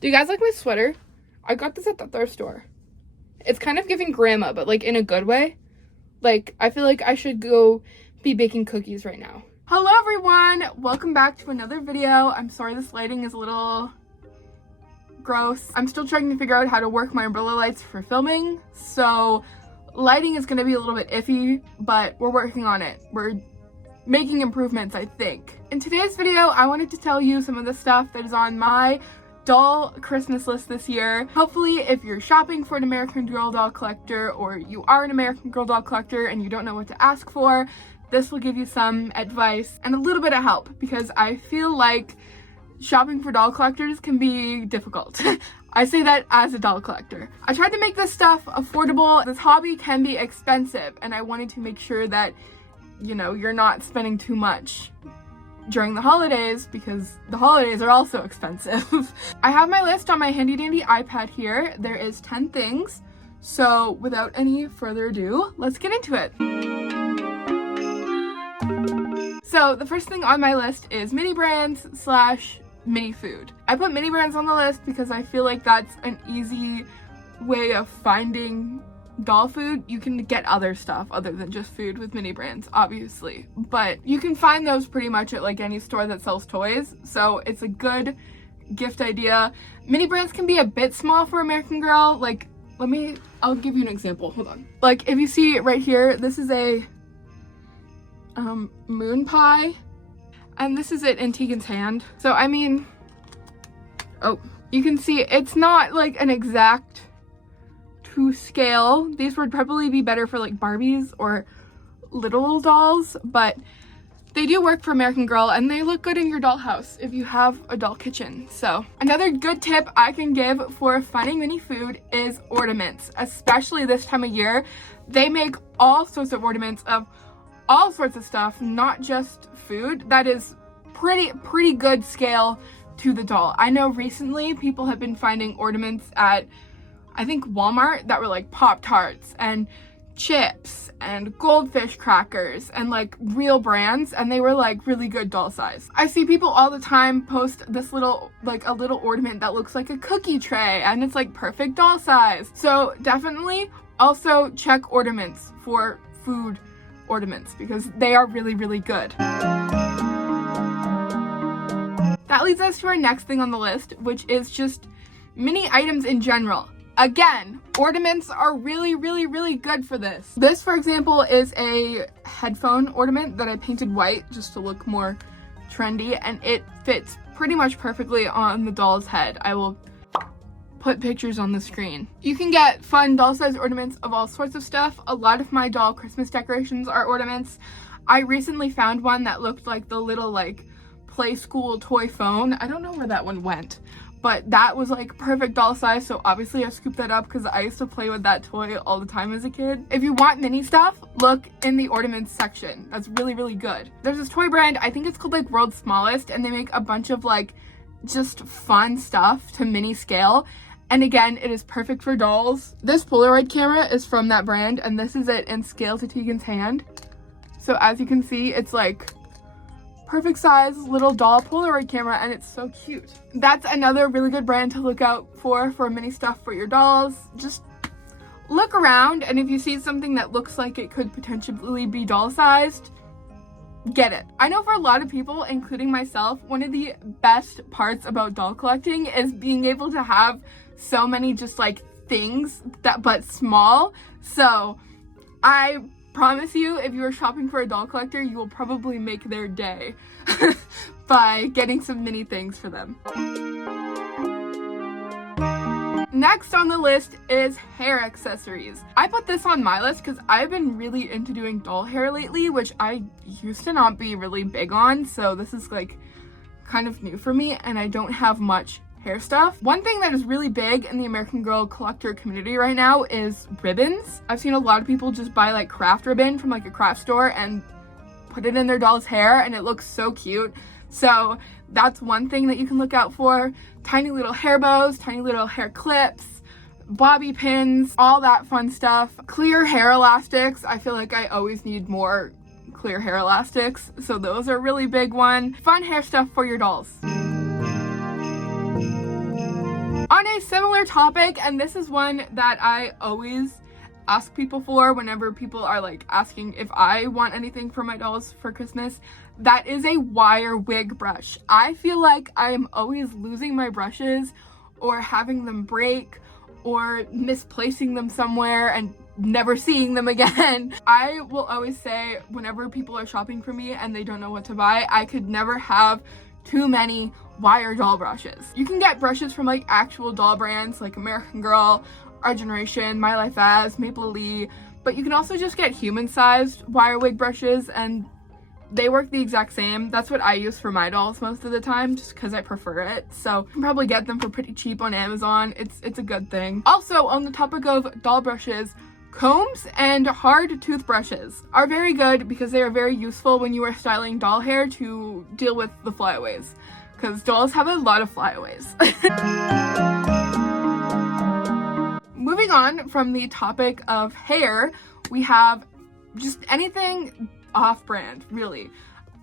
Do you guys like my sweater? I got this at the thrift store. It's kind of giving grandma, but like in a good way. Like, I feel like I should go be baking cookies right now. Hello everyone! Welcome back to another video. I'm sorry this lighting is a little gross. I'm still trying to figure out how to work my umbrella lights for filming, so lighting is going to be a little bit iffy, but we're working on it. We're making improvements, I think. In today's video, I wanted to tell you some of the stuff that is on my doll Christmas list this year. Hopefully, if you're shopping for an American Girl doll collector, or you are an American Girl doll collector and you don't know what to ask for, this will give you some advice and a little bit of help, because I feel like shopping for doll collectors can be difficult. I say that as a doll collector. I tried to make this stuff affordable. This hobby can be expensive, and I wanted to make sure that, you know, you're not spending too much during the holidays, because the holidays are also expensive. I have my list on my handy dandy iPad here. There is 10 things. So without any further ado, let's get into it. So the first thing on my list is mini brands / mini food. I put mini brands on the list because I feel like that's an easy way of finding doll food. You can get other stuff other than just food with mini brands, obviously, but you can find those pretty much at like any store that sells toys, so it's a good gift idea. Mini brands can be a bit small for American Girl. Like, I'll give you an example. Hold on. Like, if you see right here, this is a moon pie, and this is it in Tegan's hand. So I mean, oh, you can see it's not like an exact to scale. These would probably be better for like Barbies or little dolls, but they do work for American Girl, and they look good in your dollhouse if you have a doll kitchen. So another good tip I can give for finding mini food is ornaments, especially this time of year. They make all sorts of ornaments of all sorts of stuff, not just food. That is pretty good scale to the doll. I know recently people have been finding ornaments at, I think, Walmart that were like Pop-Tarts and chips and goldfish crackers and like real brands, and they were like really good doll size. I see people all the time post this little, like a little ornament that looks like a cookie tray, and it's like perfect doll size. So definitely also check ornaments for food ornaments, because they are really good. That leads us to our next thing on the list, which is just mini items in general. Again, ornaments are really good for this. This, for example, is a headphone ornament that I painted white just to look more trendy, and it fits pretty much perfectly on the doll's head. I will put pictures on the screen. You can get fun doll-sized ornaments of all sorts of stuff. A lot of my doll Christmas decorations are ornaments. I recently found one that looked like the little like play school toy phone. I don't know where that one went, but that was like perfect doll size, so obviously I scooped that up because I used to play with that toy all the time as a kid. If you want mini stuff, look in the ornaments section. That's really good. There's this toy brand, I think it's called like World's Smallest, and they make a bunch of like just fun stuff to mini scale. And again, it is perfect for dolls. This Polaroid camera is from that brand, and this is it in scale to Tegan's hand. So as you can see, it's like perfect size little doll Polaroid camera, and it's so cute. That's another really good brand to look out for mini stuff for your dolls. Just look around, and if you see something that looks like it could potentially be doll sized, get it. I know for a lot of people, including myself, one of the best parts about doll collecting is being able to have so many just like things that but small. So I promise you, if you are shopping for a doll collector, you will probably make their day by getting some mini things for them. Next on the list is hair accessories. I put this on my list because I've been really into doing doll hair lately, which I used to not be really big on, so this is like kind of new for me, and I don't have much hair stuff. One thing that is really big in the American Girl collector community right now is ribbons. I've seen a lot of people just buy like craft ribbon from like a craft store and put it in their doll's hair, and it looks so cute. So that's one thing that you can look out for. Tiny little hair bows, tiny little hair clips, bobby pins, all that fun stuff. Clear hair elastics. I feel like I always need more clear hair elastics, so those are a really big one. Fun hair stuff for your dolls. On a similar topic, and this is one that I always ask people for whenever people are like asking if I want anything for my dolls for Christmas, that is a wire wig brush. I feel like I am always losing my brushes or having them break or misplacing them somewhere and never seeing them again. I will always say whenever people are shopping for me and they don't know what to buy, I could never have too many wire doll brushes. You can get brushes from like actual doll brands like American Girl, Our Generation, My Life As, Maple Lee, but you can also just get human-sized wire wig brushes and they work the exact same. That's what I use for my dolls most of the time, just because I prefer it. So you can probably get them for pretty cheap on Amazon. It's a good thing. Also, on the topic of doll brushes, combs and hard toothbrushes are very good because they are very useful when you are styling doll hair to deal with the flyaways, because dolls have a lot of flyaways. Moving on from the topic of hair, we have just anything off-brand, really.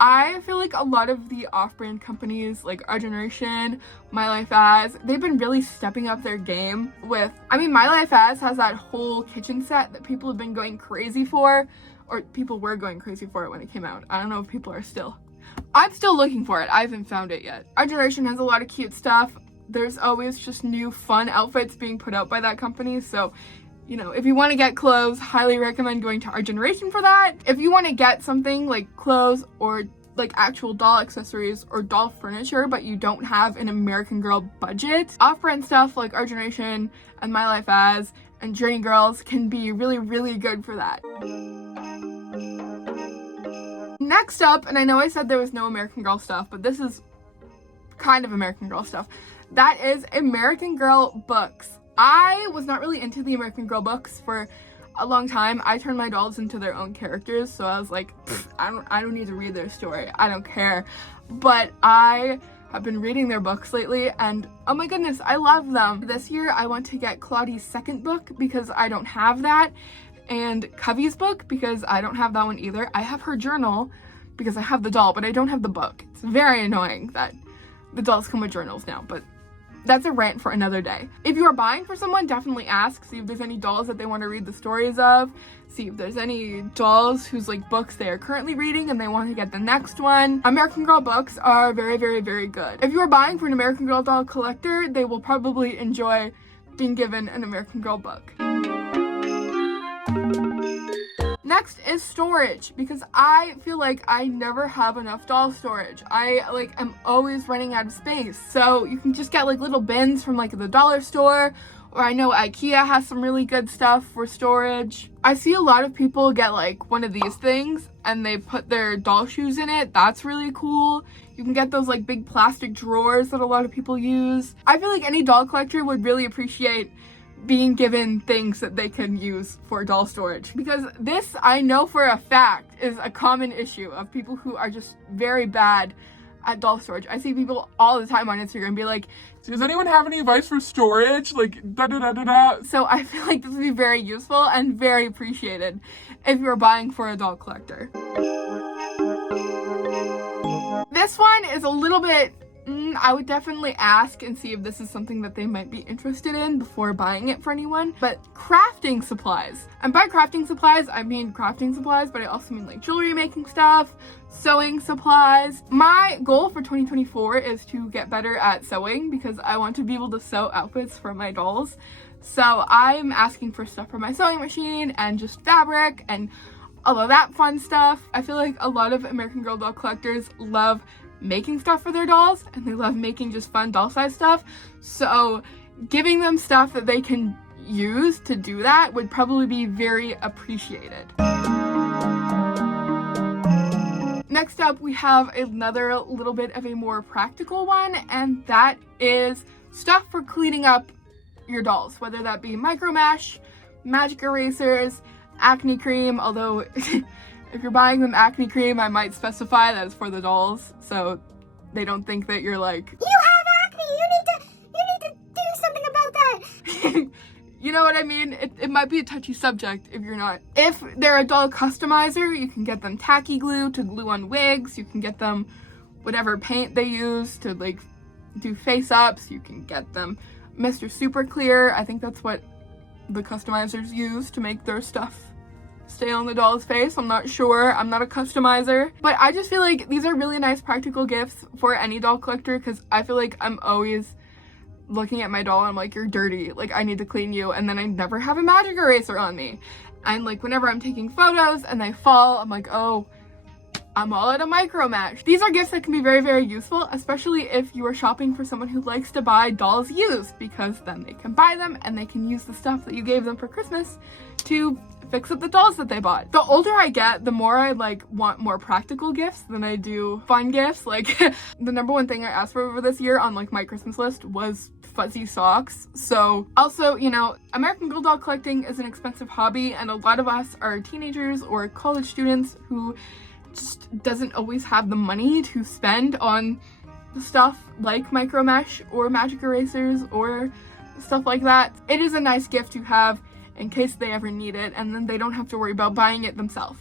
I feel like a lot of the off-brand companies like Our Generation, My Life As, they've been really stepping up their game with, I mean, My Life As has that whole kitchen set that people have been going crazy for, or people were going crazy for it when it came out. I don't know if people are still. I'm still looking for it. I haven't found it yet. Our Generation has a lot of cute stuff. There's always just new fun outfits being put out by that company, so you know, if you want to get clothes, highly recommend going to Our Generation for that. If you want to get something like clothes or like actual doll accessories or doll furniture, but you don't have an American Girl budget, off-brand stuff like Our Generation and My Life As and Journey Girls can be really, really good for that. Next up, and I know I said there was no American Girl stuff, but this is kind of American Girl stuff. That is American Girl books. I was not really into the American Girl books for a long time. I turned my dolls into their own characters, so I was like, I don't need to read their story. I don't care. But I have been reading their books lately, and oh my goodness, I love them. This year, I want to get Claudie's second book because I don't have that, and Covey's book because I don't have that one either. I have her journal because I have the doll, but I don't have the book. It's very annoying that the dolls come with journals now, but that's a rant for another day. If you are buying for someone, definitely ask. See if there's any dolls that they want to read the stories of. See if there's any dolls whose like books they are currently reading and they want to get the next one. American Girl books are very, very, very good. If you are buying for an American Girl doll collector, they will probably enjoy being given an American Girl book. Next is storage, because I feel like I never have enough doll storage. I am always running out of space. So you can just get like little bins from like the dollar store, or I know IKEA has some really good stuff for storage. I see a lot of people get like one of these things and they put their doll shoes in it. That's really cool. You can get those like big plastic drawers that a lot of people use. I feel like any doll collector would really appreciate being given things that they can use for doll storage, because this, I know for a fact, is a common issue of people who are just very bad at doll storage. I see people all the time on Instagram be like, does anyone have any advice for storage? Like, da da da da da. So I feel like this would be very useful and very appreciated if you're buying for a doll collector. This one is a little bit, I would definitely ask and see if this is something that they might be interested in before buying it for anyone. But crafting supplies. And by crafting supplies, I mean crafting supplies, but I also mean like jewelry making stuff, sewing supplies. My goal for 2024 is to get better at sewing because I want to be able to sew outfits for my dolls. So I'm asking for stuff for my sewing machine and just fabric and all of that fun stuff. I feel like a lot of American Girl doll collectors love making stuff for their dolls and they love making just fun doll size stuff, so giving them stuff that they can use to do that would probably be very appreciated. Next up, we have another little bit of a more practical one, and that is stuff for cleaning up your dolls, whether that be micro mesh, magic erasers, acne cream, although if you're buying them acne cream, I might specify that it's for the dolls, so they don't think that you're like, you have acne, you need to do something about that. You know what I mean? It might be a touchy subject if you're not. If they're a doll customizer, you can get them tacky glue to glue on wigs. You can get them whatever paint they use to like do face ups. You can get them Mr. Super Clear. I think that's what the customizers use to make their stuff stay on the doll's face. I'm not sure. I'm not a customizer. But I just feel like these are really nice practical gifts for any doll collector, because I feel like I'm always looking at my doll and I'm like, you're dirty. Like, I need to clean you. And then I never have a magic eraser on me. And like, whenever I'm taking photos and they fall, I'm like, oh, I'm all out of micro match. These are gifts that can be very, very useful, especially if you are shopping for someone who likes to buy dolls used, because then they can buy them and they can use the stuff that you gave them for Christmas to fix up the dolls that they bought. The older I get, the more I like want more practical gifts than I do fun gifts. Like the number one thing I asked for this year on like my Christmas list was fuzzy socks. So also, you know, American Girl doll collecting is an expensive hobby, and a lot of us are teenagers or college students who just doesn't always have the money to spend on stuff like micro mesh or magic erasers or stuff like that. It is a nice gift to have in case they ever need it, and then they don't have to worry about buying it themselves.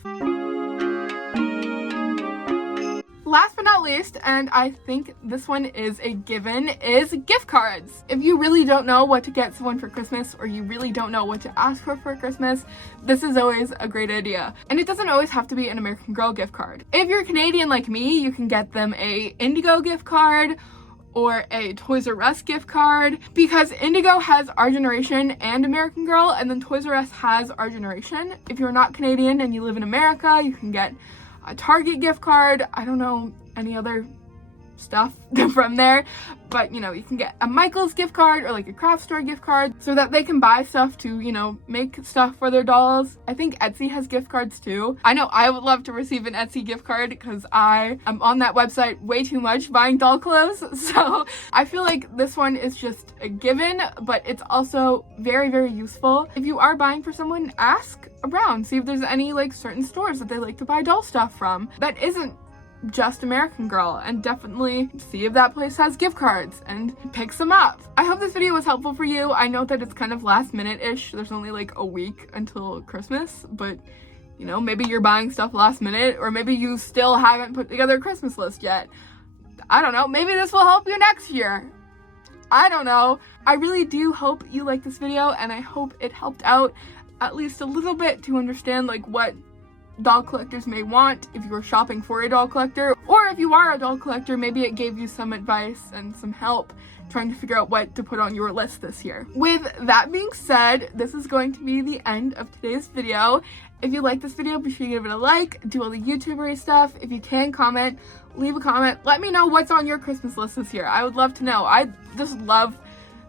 Last but not least, and I think this one is a given, is gift cards. If you really don't know what to get someone for Christmas, or you really don't know what to ask for Christmas, this is always a great idea. And it doesn't always have to be an American Girl gift card. If you're Canadian like me, you can get them a Indigo gift card or a Toys R Us gift card, because Indigo has Our Generation and American Girl, and then Toys R Us has Our Generation. If you're not Canadian and you live in America, you can get a Target gift card. I don't know any other stuff from there, but you know, you can get a Michael's gift card or like a craft store gift card so that they can buy stuff to, you know, make stuff for their dolls. I think Etsy has gift cards too. I know I would love to receive an Etsy gift card because I am on that website way too much buying doll clothes. So I feel like this one is just a given, but it's also very, very useful. If you are buying for someone, ask around, see if there's any like certain stores that they like to buy doll stuff from that isn't just American Girl, and definitely see if that place has gift cards and pick some up. I hope this video was helpful for you. I know that it's kind of last minute-ish. There's only like a week until Christmas, but you know, maybe you're buying stuff last minute, or maybe you still haven't put together a Christmas list yet. I don't know. Maybe this will help you next year. I don't know. I really do hope you liked this video, and I hope it helped out at least a little bit to understand like what doll collectors may want if you're shopping for a doll collector, or if you are a doll collector, maybe it gave you some advice and some help trying to figure out what to put on your list this year. With that being said, this is going to be the end of today's video. If you like this video, be sure to give it a like, do all the YouTubery stuff. If you can comment, leave a comment. Let me know what's on your Christmas list this year. I would love to know. I just love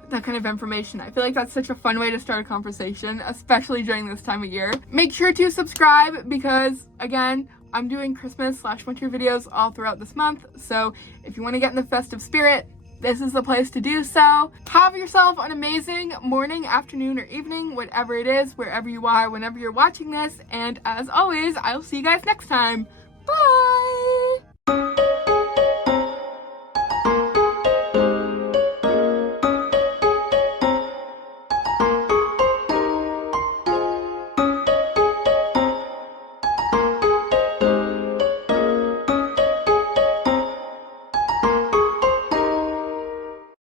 that kind of information. I feel like that's such a fun way to start a conversation, especially during this time of year. Make sure to subscribe because, again, I'm doing Christmas/winter videos all throughout this month, so if you want to get in the festive spirit, this is the place to do so. Have yourself an amazing morning, afternoon, or evening, whatever it is, wherever you are, whenever you're watching this, and as always, I'll see you guys next time. Bye!